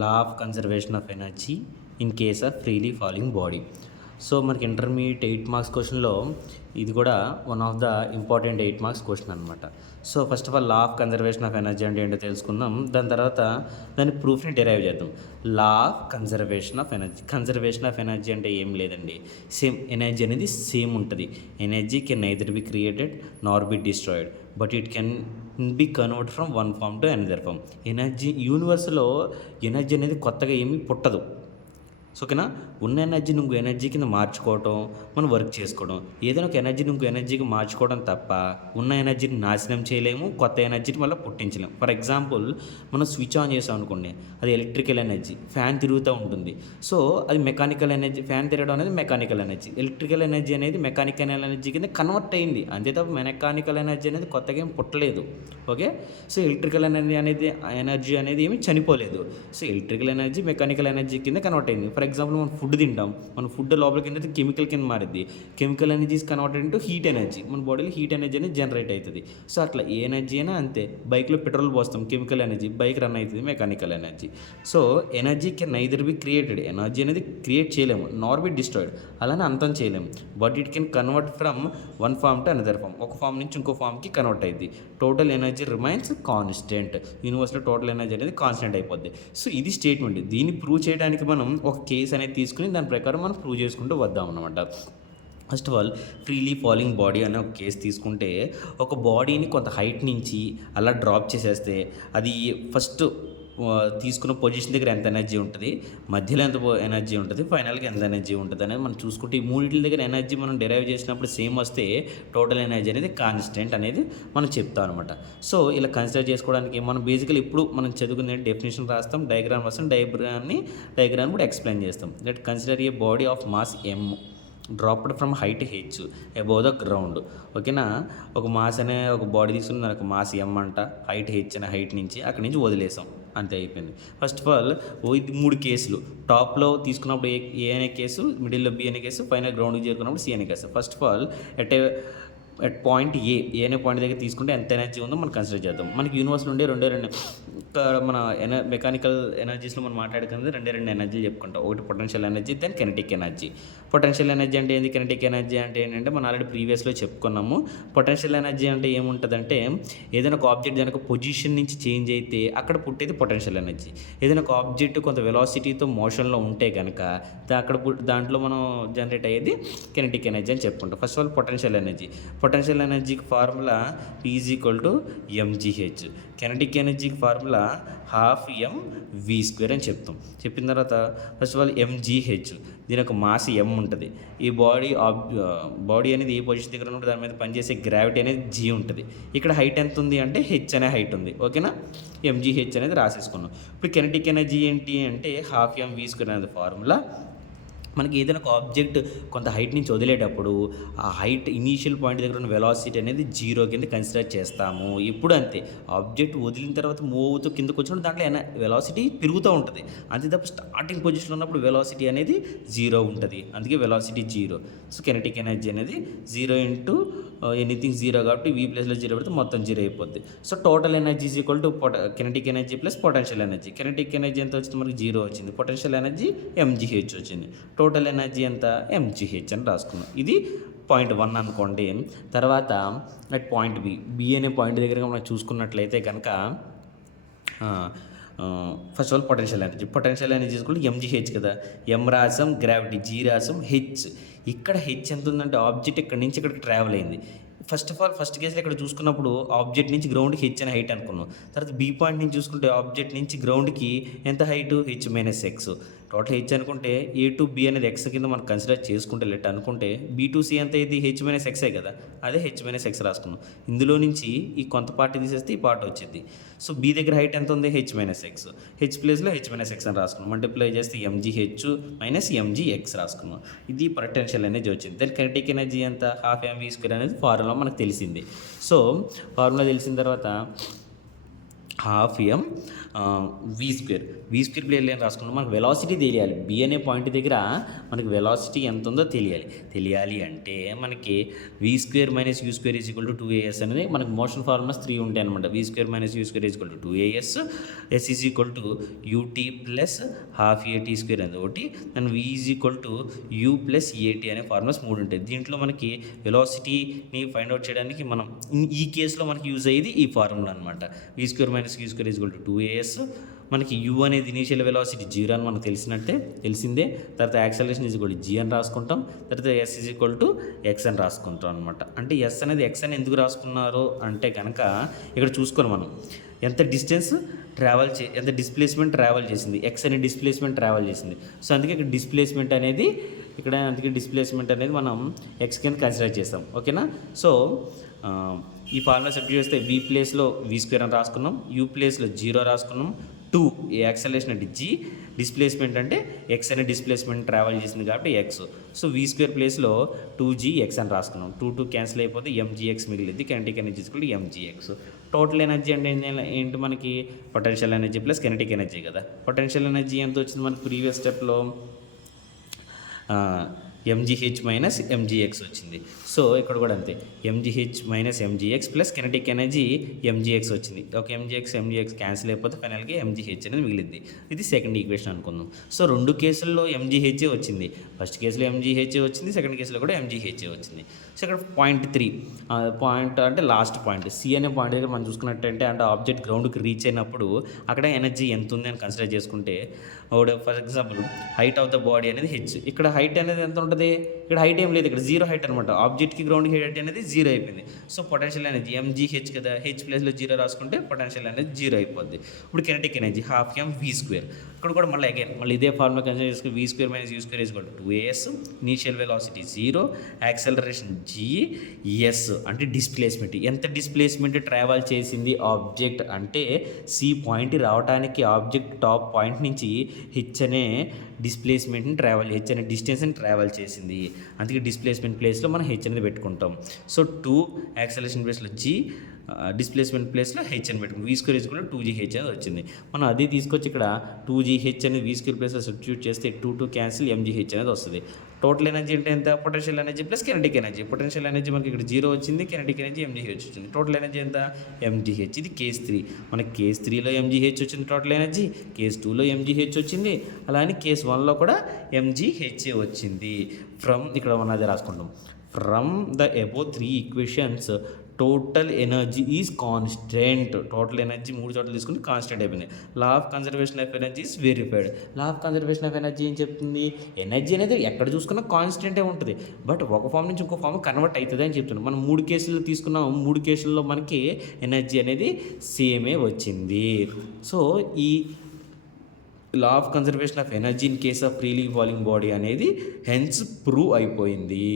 Law of conservation of energy in case of freely falling body. So మనకి intermediate 8 marks క్వశ్చన్లో ఇది కూడా one of the important 8 marks question అనమాట. So first of all law of conservation of energy అంటే ఏంటో తెలుసుకుందాం. దాని తర్వాత దాని ప్రూఫ్ని డెరైవ్ చేద్దాం. Law of conservation of energy. Conservation of energy అంటే ఏం లేదండి, సేమ్ ఎనర్జీ అనేది సేమ్ ఉంటుంది. Energy can neither be created nor be destroyed, but it can be convert from one form to another form. Energy యూనివర్స్లో energy అనేది కొత్తగా ఏమీ పుట్టదు. సో ఓకేనా, ఉన్న ఎనర్జీని ఇంకో ఎనర్జీ కింద మార్చుకోవటం, మనం వర్క్ చేసుకోవడం. ఏదైనా ఒక ఎనర్జీని ఇంకో ఎనర్జీకి మార్చుకోవడం తప్ప ఉన్న ఎనర్జీని నాశనం చేయలేము, కొత్త ఎనర్జీని మళ్ళీ పుట్టించలేము. ఫర్ ఎగ్జాంపుల్, మనం స్విచ్ ఆన్ చేసాం అనుకోండి, అది ఎలక్ట్రికల్ ఎనర్జీ, ఫ్యాన్ తిరుగుతూ ఉంటుంది. సో అది మెకానికల్ ఎనర్జీ, ఫ్యాన్ తిరగడం అనేది మెకానికల్ ఎనర్జీ. ఎలక్ట్రికల్ ఎనర్జీ అనేది మెకానికల్ ఎనర్జీ కింద కన్వర్ట్ అయింది, అంతే తప్ప మెకానికల్ ఎనర్జీ అనేది కొత్తగా ఏం పుట్టలేదు. ఓకే, సో ఎలక్ట్రికల్ ఎనర్జీ అనేది ఏమి చనిపోలేదు. So electrical energy mechanical energy కింద కన్వర్ట్ అయింది. ఫర్ ఎగ్జాంపుల్, మనం ఫుడ్ తింటాం, మన ఫుడ్ లోపల కింద కెమికల్ కింద మారింది. Chemical energies converted into heat energy, మన బాడీలో హీట్ ఎనర్జీ అనేది జనరేట్ అవుతుంది. సో అట్లా ఏ ఎనర్జీ అయినా అంతే. బైక్లో పెట్రోల్ పోస్తాం, కెమికల్ ఎనర్జీ, బైక్ రన్ అవుతుంది, mechanical energy. So energy can neither be created, energy అనేది క్రియేట్ చేయలేము, నార్ బి డిస్ట్రాయిడ్, అలానే అంతం చేయలేము. But it can convert from one form to another form, ఒక ఫామ్ నుంచి ఇంకో ఫామ్కి కన్వర్ట్ అయింది. Total energy remains constant. యూనివర్స్లో టోటల్ ఎనర్జీ అనేది కాన్స్టెంట్ అయిపోద్ది. సో ఇది స్టేట్మెంట్. దీన్ని ప్రూవ్ చేయడానికి మనం ఒక కేసు అనేది తీసుకుని దాని ప్రకారం మనం ప్రూవ్ చేసుకుంటూ వద్దాం అన్నమాట. First of all, freely falling body అనే ఒక కేసు తీసుకుంటే, ఒక బాడీని కొంత హైట్ నుంచి అలా డ్రాప్ చేసేస్తే అది ఫస్ట్ తీసుకున్న పొజిషన్ దగ్గర ఎంత ఎనర్జీ ఉంటుంది, మధ్యలో ఎంత ఎనర్జీ ఉంటుంది, ఫైనల్గా ఎంత ఎనర్జీ ఉంటుంది అనేది మనం చూసుకుంటే, ఈ మూడింటి దగ్గర ఎనర్జీ మనం డెరైవ్ చేసినప్పుడు సేమ్ వస్తే టోటల్ ఎనర్జీ అనేది కాన్స్టెంట్ అనేది మనం చెప్తాం అనమాట. సో ఇలా కన్సిడర్ చేసుకోవడానికి మనం బేసికలీ ఇప్పుడు మనం చదువుకునే డెఫినేషన్ రాస్తాం, డయాగ్రామ్ రాస్తాం, డయాగ్రామ్ కూడా ఎక్స్ప్లెయిన్ చేస్తాం. That consider A body of mass m dropped from height h above the ground. ఓకేనా, ఒక మాస్ అనే ఒక బాడీ తీసుకుని దానికి మాస్ m అంట, హైట్ h అనే హైట్ నుంచి అక్కడి నుంచి వదిలేసాం, అంతే అయిపోయింది. ఫస్ట్ ఆఫ్ ఆల్, ఇది 3 కేసులు. టాప్లో తీసుకున్నప్పుడు ఏ అనే కేసు, మిడిల్లో బి అనే కేసు, ఫైనల్ గ్రౌండ్కి చేరుకున్నప్పుడు సి అనే case. First of all, at point A అనే పాయింట్ దగ్గర తీసుకుంటే ఎంత ఎనర్జీ ఉందో మనం కన్సిడర్ చేద్దాం. మనకి యూనివర్స్లో ఉండే రెండు మన మెకానికల్ ఎనర్జీస్లో మనం మాట్లాడుకున్నది రెండు ఎనర్జీలు చెప్పుకుంటాం. ఒకటి potential energy, then kinetic energy. Potential energy అంటే ఏంది, కెనెటిక్ ఎనర్జీ అంటే ఏంటంటే మనం ఆల్రెడీ ప్రీవియస్లో చెప్పుకున్నాము. పొటెన్షియల్ ఎనర్జీ అంటే ఏముంటుందంటే, ఏదైనా ఒక ఆబ్జెక్ట్ కనుక పొజిషన్ నుంచి చేంజ్ అయితే అక్కడ పుట్టేది పొటెన్షియల్ ఎనర్జీ. ఏదైనా ఒక ఆబ్జెక్ట్ కొంత వెలాసిటీతో మోషన్లో ఉంటే కనుక దాంట్లో మనం జనరేట్ అయ్యేది కెనెటిక్ ఎనర్జీ అని చెప్పుకుంటాం. ఫస్ట్ ఆఫ్ ఆల్, పొటెన్షియల్ ఎనర్జీకి ఫార్ములా P = mgh. కెనెటిక్ ఎనర్జీకి ఫార్ములా 12mv² అని చెప్తాం. చెప్పిన తర్వాత ఫస్ట్ ఆఫ్ ఆల్ mgh, దీని ఒక మాస్ m ఉంటుంది. ఈ బాడీ అనేది ఏ పొజిషన్ దగ్గర ఉన్నప్పుడు దాని మీద పనిచేసే గ్రావిటీ అనేది g ఉంటుంది. ఇక్కడ హైట్ ఎంత ఉంది అంటే h అనే హైట్ ఉంది. ఓకేనా, mgh అనేది రాసేసుకున్నాం. ఇప్పుడు కెనెటిక్ ఎనర్జీ ఏంటి అంటే 12mv² అనేది ఫార్ములా. మనకి ఏదైనా ఒక ఆబ్జెక్ట్ కొంత హైట్ నుంచి వదిలేటప్పుడు ఆ హైట్ ఇనీషియల్ పాయింట్ దగ్గర ఉన్న వెలాసిటీ అనేది 0 కింద కన్సిడర్ చేస్తాము. ఇప్పుడు అంతే, ఆబ్జెక్ట్ వదిలిన తర్వాత మూవ్ అవుతూ కిందకు వచ్చినప్పుడు దాంట్లో వెలాసిటీ పెరుగుతూ ఉంటుంది, అంతే తప్ప స్టార్టింగ్ పొజిషన్లో ఉన్నప్పుడు వెలాసిటీ అనేది 0 ఉంటుంది. అందుకే వెలాసిటీ 0. సో కెనెటిక్ ఎనర్జీ అనేది 0 ఇంటూ ఎనీథింగ్ 0 కాబట్టి v ప్లేస్లో 0 పెడితే మొత్తం 0 అయిపోద్ది. So total energy equal to kinetic energy plus potential energy. Kinetic energy ఎంత వచ్చింది మనకి 0 వచ్చింది, పొటెన్షియల్ ఎనర్జీ mgh వచ్చింది, టోటల్ ఎనర్జీ ఎంత mgh అని రాసుకున్నాం. ఇది పాయింట్ 1 అనుకోండి. తర్వాత అట్ పాయింట్ బి అనే పాయింట్ దగ్గర మనం చూసుకున్నట్లయితే కనుక, first of all potential energy కూడా mgh కదా, m రాసాం, గ్రావిటీ g రాసాం, h. ఇక్కడ h ఎంత ఉందంటే ఆబ్జెక్ట్ ఇక్కడ నుంచి ఇక్కడికి ట్రావెల్ అయింది. ఫస్ట్ ఆఫ్ ఆల్, ఫస్ట్ కేసులో ఇక్కడ చూసుకున్నప్పుడు ఆబ్జెక్ట్ నుంచి గ్రౌండ్కి h అనే హైట్ అనుకున్నాం. తర్వాత బి పాయింట్ నుంచి చూసుకుంటే ఆబ్జెక్ట్ నుంచి గ్రౌండ్కి ఎంత height, h - x. Total h అనుకుంటే A to B అనేది x కింద మనం కన్సిడర్ చేసుకుంటే లెట్ అనుకుంటే B to C ఎంత ఇది h - x కదా, అదే h - x రాసుకున్నాం. ఇందులో నుంచి ఈ కొంత పార్ట్ తీసేస్తే ఈ పార్ట్ వచ్చింది. సో B దగ్గర హైట్ ఎంత ఉంది, h - x. h ప్లేస్లో h - x అని రాసుకున్నాం. మల్టిప్లై చేస్తే mgh - mgx రాసుకున్నాం. ఇది పొటెన్షియల్ ఎనర్జీ వచ్చింది. దాని కెనెటిక్ ఎనర్జీ ఎంత, 12mv² అనేది ఫార్ములా మనకు తెలిసింది. సో ఫార్ములా తెలిసిన తర్వాత half M V square place ఏం రాసుకున్నాం. మనకు వెలాసిటీ తెలియాలి. బి అనే పాయింట్ దగ్గర మనకి వెలాసిటీ ఎంత ఉందో తెలియాలి అంటే మనకి V square minus U square is equal to 2as అనేది మనకి మోషన్ ఫార్ములాస్ 3 ఉంటాయి అనమాట. V square minus U square is equal to 2as, S is equal to UT plus half AT square అనేది ఒకటి, and V is equal to U plus AT అనే formulas 3 ఉంటాయి. దీంట్లో మనకి వెలాసిటీని ఫైండ్ అవుట్ చేయడానికి మనం ఈ కేసులో మనకి యూజ్ అయ్యేది ఈ ఫార్ములా అనమాట. V square minus U square is equal to 2as, మనకి యూ అనేది ఇనీషియల్ వెలాసిటీ 0 అని మనకు తెలిసిందే. తర్వాత acceleration is equal to g అని రాసుకుంటాం. తర్వాత s is equal to x అని రాసుకుంటాం అనమాట. అంటే ఎస్ అనేది ఎక్స్ అని ఎందుకు రాసుకున్నారు అంటే కనుక ఇక్కడ చూసుకొని మనం ఎంత డిస్ప్లేస్మెంట్ ట్రావెల్ చేసింది, ఎక్స్ అనే డిస్ప్లేస్మెంట్ ట్రావెల్ చేసింది. సో అందుకే ఇక్కడ డిస్ప్లేస్మెంట్ అనేది మనం ఎక్స్ కింద కన్సిడర్ చేస్తాం. ఓకేనా. సో ఈ ఫార్ములా సబ్స్టిట్యూట్ చేస్తే వి ప్లేస్లో వి స్క్వేర్ అని రాసుకున్నాం, యూ ప్లేస్లో 0 రాసుకున్నాం, 2 యాక్సలరేషన్ అంటే జీ, డిస్ప్లేస్మెంట్ అంటే ఎక్స్ అనే డిస్ప్లేస్మెంట్ ట్రావెల్ చేసింది కాబట్టి ఎక్స్. సో వి స్క్వేర్ ప్లేస్లో 2gx అని రాసుకున్నాం. 2 క్యాన్సిల్ అయిపోతే mgx మిగిలింది. Kinetic energy equal to mgx. Total energy అంటే ఏంటి మనకి potential energy plus kinetic energy కదా. పొటెన్షియల్ ఎనర్జీ ఎంత వచ్చింది మనకి ప్రీవియస్ స్టెప్లో mgh మైనస్ mgx వచ్చింది. సో ఇక్కడ కూడా అంతే, mgh minus mgx plus kinetic energy mgx వచ్చింది. ఒక mgx క్యాన్సిల్ అయిపోతే ఫైనల్గా mgh అనేది మిగిలింది. ఇది సెకండ్ ఈక్వేషన్ అనుకుందాం. సో రెండు కేసుల్లో mgh వచ్చింది. ఫస్ట్ కేసులో mgh వచ్చింది, సెకండ్ కేసులో కూడా mgh వచ్చింది. సో ఇక్కడ పాయింట్ 3 అంటే లాస్ట్ పాయింట్ సి అనే పాయింట్ దగ్గర మనం చూసుకున్నట్టంటే అంటే ఆబ్జెక్ట్ గ్రౌండ్కి రీచ్ అయినప్పుడు అక్కడ ఎనర్జీ ఎంత ఉంది అని కన్సిడర్ చేసుకుంటే, for example height of the body అనేది హెచ్. ఇక్కడ హైట్ అనేది ఎంత ఉంటుంది, ఇక్కడ హైట్ ఏం లేదు, ఇక్కడ 0 హైట్ అనమాట. ఆబ్జెక్ట్కి గ్రౌండ్కి హైట్ అనేది 0 అయిపోయింది. సో పొటెన్షియల్ ఎనర్జీ mgh కదా, హెచ్ ప్లేస్లో 0 రాసుకుంటే పొటెన్షియల్ అనేది 0 అయిపోద్ది. ఇప్పుడు kinetic energy half M V square. ఇక్కడ కూడా మళ్ళీ ఇదే ఫార్ములా కన్సిడర్ చేసుకుని V square minus U square is equal to 2as, initial velocity 0, acceleration G, S అంటే డిస్ప్లేస్మెంట్. ఎంత డిస్ప్లేస్మెంట్ ట్రావెల్ చేసింది ఆబ్జెక్ట్ అంటే సి పాయింట్ రావడానికి ఆబ్జెక్ట్ టాప్ పాయింట్ నుంచి హెచ్ అనే డిస్ప్లేస్మెంట్ని హెచ్ అనే డిస్టెన్స్ని ట్రావెల్ చేసింది. అందుకే డిస్ప్లేస్మెంట్ ప్లేస్లో మనం హెచ్ అనేది పెట్టుకుంటాం. సో 2 యాక్సలరేషన్ ప్లేస్లో జీ, డిస్ప్లేస్మెంట్ ప్లేస్లో హెచ్ అని పెట్టుకుంటాం. వి స్క్వేర్ కూడా 2gh అనేది వచ్చింది. మనం అదే తీసుకొచ్చి ఇక్కడ 2gh అనేది వి స్క్వేర్ ప్లేస్లో సబ్స్టిట్యూట్ చేస్తే 2 క్యాన్సిల్ mgh అనేది వస్తుంది. టోటల్ ఎనర్జీ అంటే ఎంత, potential energy plus kinetic energy. Potential energy మనకి ఇక్కడ 0 వచ్చింది, కెనెటిక్ ఎనర్జీ mgh వచ్చింది. టోటల్ ఎనర్జీ ఎంత mgh. ఇది కేస్ 3. మనకి కేస్ 3లో mgh వచ్చింది టోటల్ ఎనర్జీ, కేస్ 2లో mgh వచ్చింది, అలానే కేస్ 1లో కూడా mgh వచ్చింది. ఇక్కడ మనం అదే రాసుకుంటాం. From the above 3 equations total energy is constant. Total energy 3 చోట్ల తీసుకుని కాన్స్టెంట్ అయిపోయింది. లా of conservation of energy is verified. Law of conservation of energy ఏం చెప్తుంది, ఎనర్జీ అనేది ఎక్కడ చూసుకున్నా కాన్స్టెంటే ఉంటుంది, బట్ ఒక ఫామ్ నుంచి ఇంకో ఫామ్ కన్వర్ట్ అవుతుంది అని చెప్తున్నాం. మనం 3 కేసులు తీసుకున్నాం, 3 కేసుల్లో మనకి ఎనర్జీ అనేది సేమే వచ్చింది. సో ఈ లా of conservation of energy in case of freely falling body అనేది హెన్స్ ప్రూవ్ అయిపోయింది.